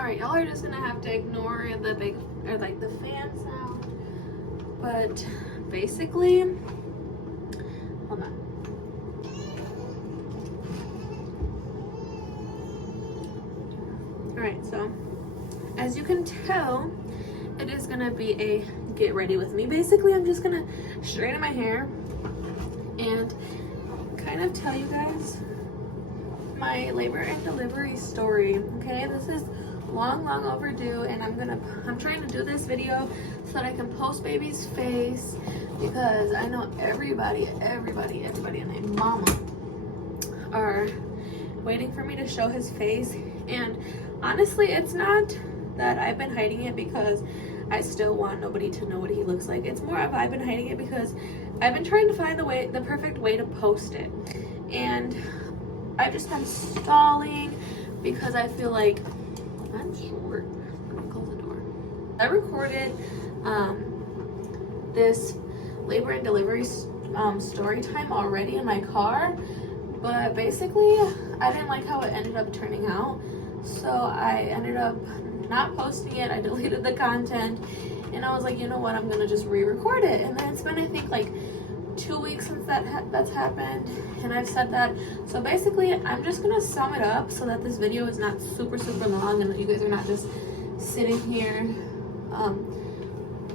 Alright, y'all are just gonna have to ignore the big, or like the fan sound. But basically, hold on. Alright, so as you can tell, it is gonna be a get ready with me. Basically, I'm just gonna straighten my hair and kind of tell you guys my labor and delivery story. Okay, this is long overdue, and I'm trying to do this video so that I can post baby's face, because I know everybody and their mama are waiting for me to show his face. And honestly, it's not that I've been hiding it because I still want nobody to know what he looks like. It's more of I've been hiding it because I've been trying to find the perfect way to post it, and I've just been stalling because I feel like I'm short. I'm gonna close the door. I recorded this labor and delivery story time already in my car, but basically I didn't like how it ended up turning out, so I ended up not posting it. I deleted the content, and I was like, you know what, I'm gonna just re-record it. And then it's been, I think, like 2 weeks since that's happened, and I've said that. So basically, I'm just gonna sum it up so that this video is not super long, and that you guys are not just sitting here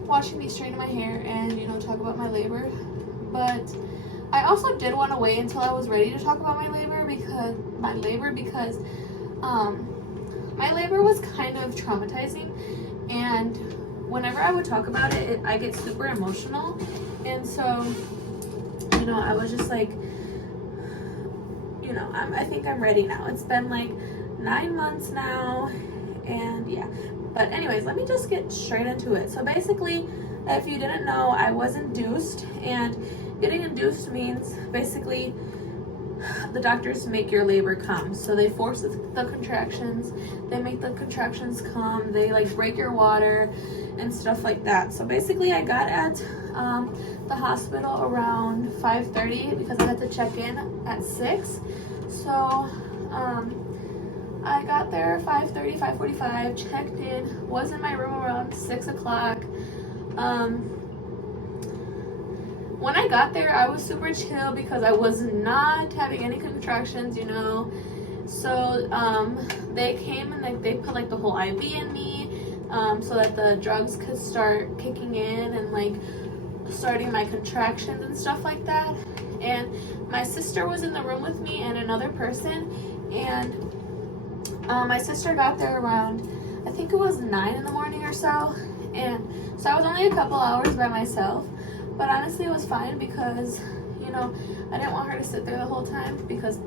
watching me straighten my hair and, you know, talk about my labor. But I also did want to wait until I was ready to talk about my labor because my labor was kind of traumatizing, and whenever I would talk about it, I get super emotional. And so, you know, I was just like, you know, I think I'm ready now. It's been like 9 months now, and yeah. But anyways, let me just get straight into it. So basically, if you didn't know, I was induced, and getting induced means basically the doctors make your labor come. So they force the contractions, they make the contractions come, they like break your water and stuff like that. So basically, I got at the hospital around 5:30 because I had to check in at 6. So I got there 5:30, 5:45, checked in, was in my room around 6 o'clock. When I got there, I was super chill because I was not having any contractions, you know. So they came and they put like the whole IV in me, so that the drugs could start kicking in and like starting my contractions and stuff like that. And my sister was in the room with me and another person, and my sister got there around, I think it was 9 in the morning or so, and so I was only a couple hours by myself. But honestly, it was fine because, you know, I didn't want her to sit there the whole time, because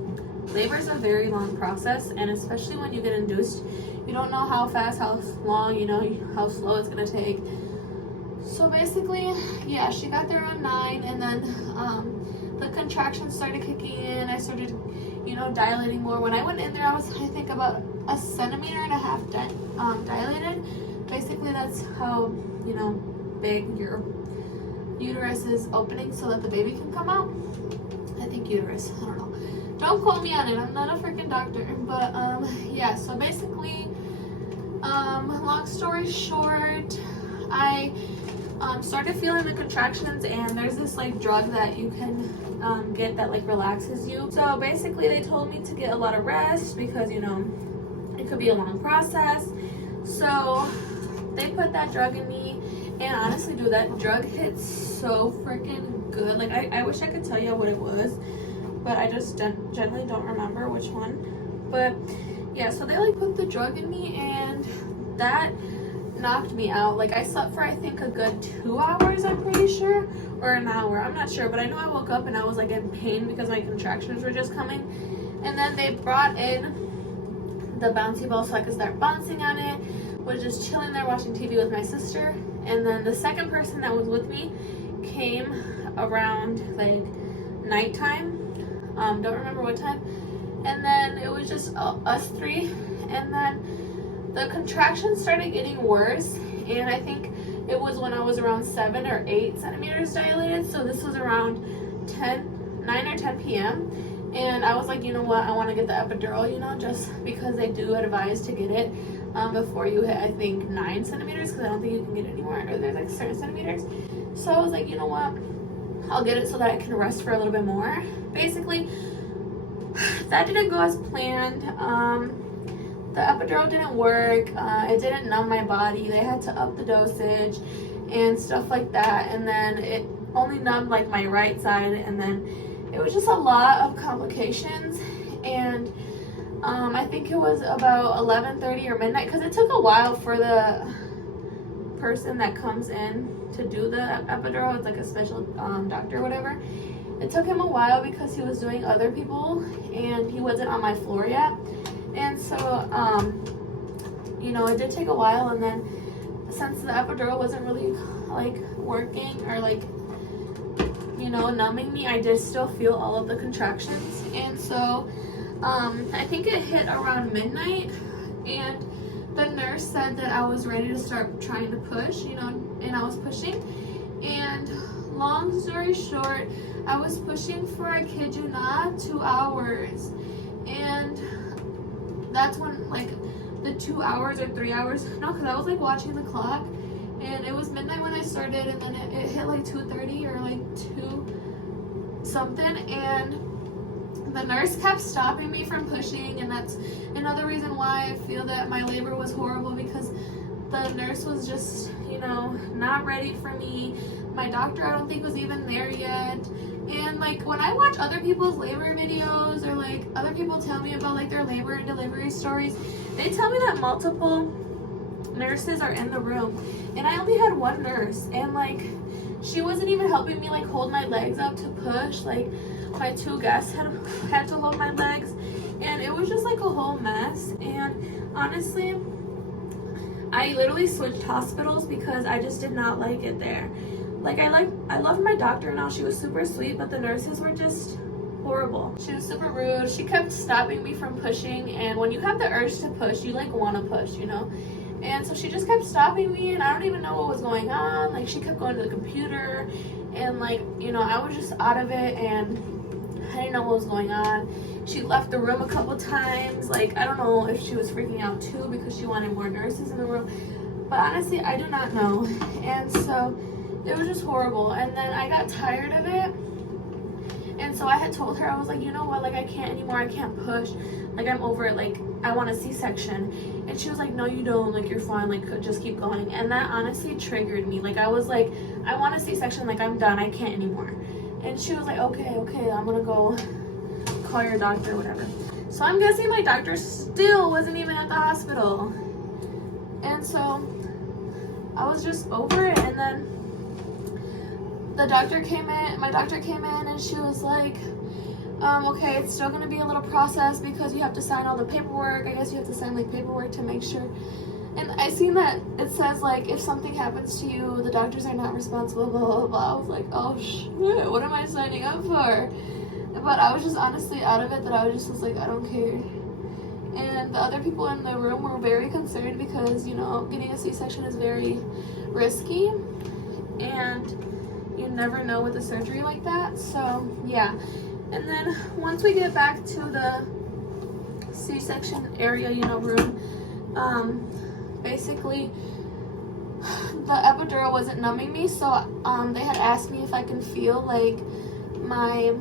labor is a very long process, and especially when you get induced, you don't know how fast, how long, you know, how slow it's gonna take. So basically, yeah, she got there around 9, and then the contractions started kicking in. I started, you know, dilating more. When I went in there, I was, I think, about 1.5 centimeters dilated. Basically, that's how, you know, big your uterus is opening so that the baby can come out. I think uterus, I don't know. Don't quote me on it, I'm not a freaking doctor. But yeah, so basically, long story short, I started feeling the contractions, and there's this like drug that you can get that like relaxes you. So basically, they told me to get a lot of rest because, you know, it could be a long process. So they put that drug in me, and honestly, dude, that drug hits so freaking good. Like, I wish I could tell you what it was, but I just generally don't remember which one. But yeah, so they like put the drug in me, and that knocked me out. Like, I slept for, I think, a good 2 hours, I'm pretty sure, or an hour, I'm not sure. But I know I woke up and I was like in pain because my contractions were just coming. And then they brought in the bouncy ball so I could start bouncing on it. Was just chilling there watching TV with my sister. And then the second person that was with me came around like nighttime, don't remember what time. And then it was just us three, and then the contractions started getting worse, and I think it was when I was around 7 or 8 centimeters dilated. So this was around 9 or 10 p.m. And I was like, you know what, I want to get the epidural, you know, just because they do advise to get it before you hit, I think, 9 centimeters, because I don't think you can get any more, or there's like certain centimeters. So I was like, you know what, I'll get it so that I can rest for a little bit more. Basically, that didn't go as planned. The epidural didn't work. It didn't numb my body. They had to up the dosage and stuff like that. And then it only numbed like my right side, and then it was just a lot of complications. And I think it was about 11:30 or midnight, because it took a while for the person that comes in to do the epidural. It's like a special doctor or whatever. It took him a while because he was doing other people and he wasn't on my floor yet. And so, you know, it did take a while. And then since the epidural wasn't really like working or like, you know, numbing me, I did still feel all of the contractions. And so I think it hit around midnight, and the nurse said that I was ready to start trying to push, you know, and I was pushing. And long story short, I was pushing for, I kid you not, 2 hours. And that's when, like, the 2 hours or 3 hours, no, because I was like watching the clock, and it was midnight when I started, and then it hit like 2:30 or like 2 something, and the nurse kept stopping me from pushing. And that's another reason why I feel that my labor was horrible, because the nurse was just, you know, not ready for me. My doctor, I don't think, was even there yet. And like when I watch other people's labor videos, or like other people tell me about like their labor and delivery stories, they tell me that multiple nurses are in the room, and I only had one nurse, and like she wasn't even helping me like hold my legs up to push. Like my 2 guests had to hold my legs, and it was just like a whole mess. And honestly, I literally switched hospitals because I just did not like it there. Like I love my doctor now. She was super sweet, but the nurses were just horrible. She was super rude. She kept stopping me from pushing, and when you have the urge to push, you like want to push, you know. And so she just kept stopping me, and I don't even know what was going on. Like she kept going to the computer, and like, you know, I was just out of it, and I didn't know what was going on. She left the room a couple times. Like, I don't know if she was freaking out too because she wanted more nurses in the room, but honestly, I do not know. And so it was just horrible. And then I got tired of it, and so I had told her, I was like, you know what, like I can't anymore. I can't push. Like I'm over it. Like I want a C-section. And she was like, no, you don't. Like you're fine. Like just keep going. And that honestly triggered me. Like I was like, I want a C-section. Like I'm done. I can't anymore. And she was like, okay, I'm gonna go call your doctor or whatever. So I'm guessing my doctor still wasn't even at the hospital. And so I was just over it. And then my doctor came in, and she was like, okay, it's still gonna be a little process because you have to sign all the paperwork. I guess you have to sign like paperwork to make sure. And I seen that it says like, if something happens to you, the doctors are not responsible, blah, blah, blah. I was like, oh shit, what am I signing up for? But I was just honestly out of it, that I was like, I don't care. And the other people in the room were very concerned because, you know, getting a C-section is very risky, and you never know with a surgery like that. So yeah. And then once we get back to the C-section area, you know, room, basically the epidural wasn't numbing me, so they had asked me if I can feel like my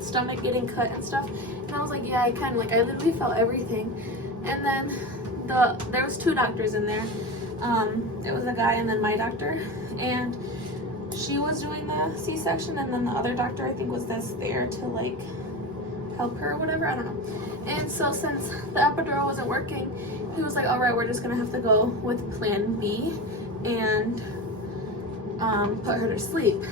stomach getting cut and stuff, and I was like, yeah, I can. Like I literally felt everything. And then there was 2 doctors in there. It was a guy and then my doctor, and she was doing the C-section, and then the other doctor, I think, was just there to like help her or whatever, I don't know. And so since the epidural wasn't working, he was like, all right, we're just gonna have to go with plan B and put her to sleep.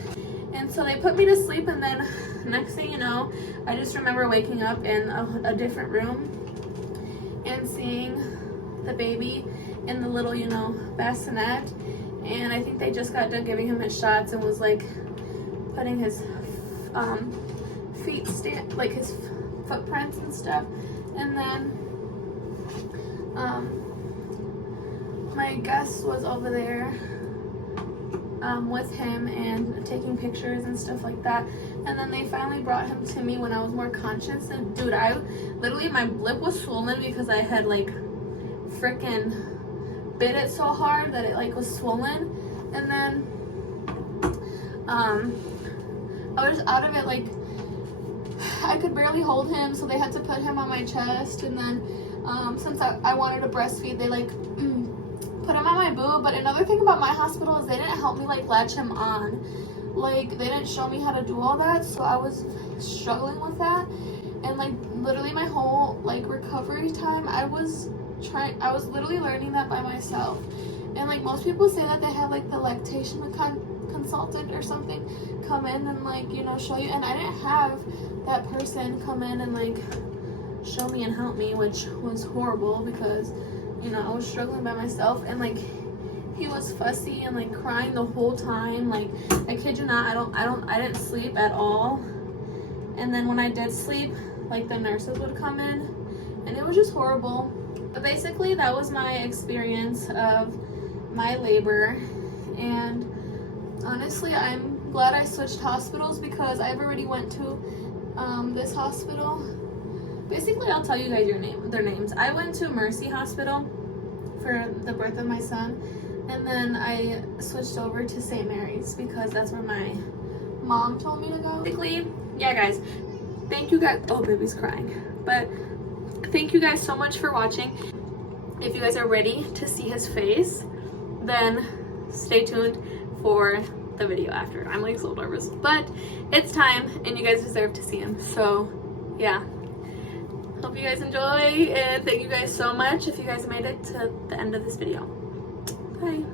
And so they put me to sleep, and then next thing you know, I just remember waking up in a different room and seeing the baby in the little, you know, bassinet. And I think they just got done giving him his shots and was like putting his feet like his footprints and stuff. And then my guest was over there with him and taking pictures and stuff like that. And then they finally brought him to me when I was more conscious. And dude, I literally, my lip was swollen because I had like freaking bit it so hard that it like was swollen. And then I was out of it, like I could barely hold him, so they had to put him on my chest. And then since I wanted to breastfeed, they like put him on my boob. But another thing about my hospital is they didn't help me like latch him on. Like they didn't show me how to do all that, so I was struggling with that. And like literally my whole like recovery time, I was literally learning that by myself. And like most people say that they have like the lactation consultant or something come in and like, you know, show you, and I didn't have that person come in and like show me and help me, which was horrible because, you know, I was struggling by myself. And like he was fussy and like crying the whole time. Like I kid you not, I didn't sleep at all. And then when I did sleep, like the nurses would come in and it was just horrible. But basically that was my experience of my labor. And honestly, I'm glad I switched hospitals because I've already went to this hospital. Basically, I'll tell you guys their names. I went to Mercy Hospital for the birth of my son, and then I switched over to St. Mary's because that's where my mom told me to go. Basically, yeah guys, thank you guys. Oh, baby's crying. But thank you guys so much for watching. If you guys are ready to see his face, then stay tuned for the video after. I'm like so nervous, but it's time and you guys deserve to see him. So yeah, hope you guys enjoy and thank you guys so much if you guys made it to the end of this video. Bye.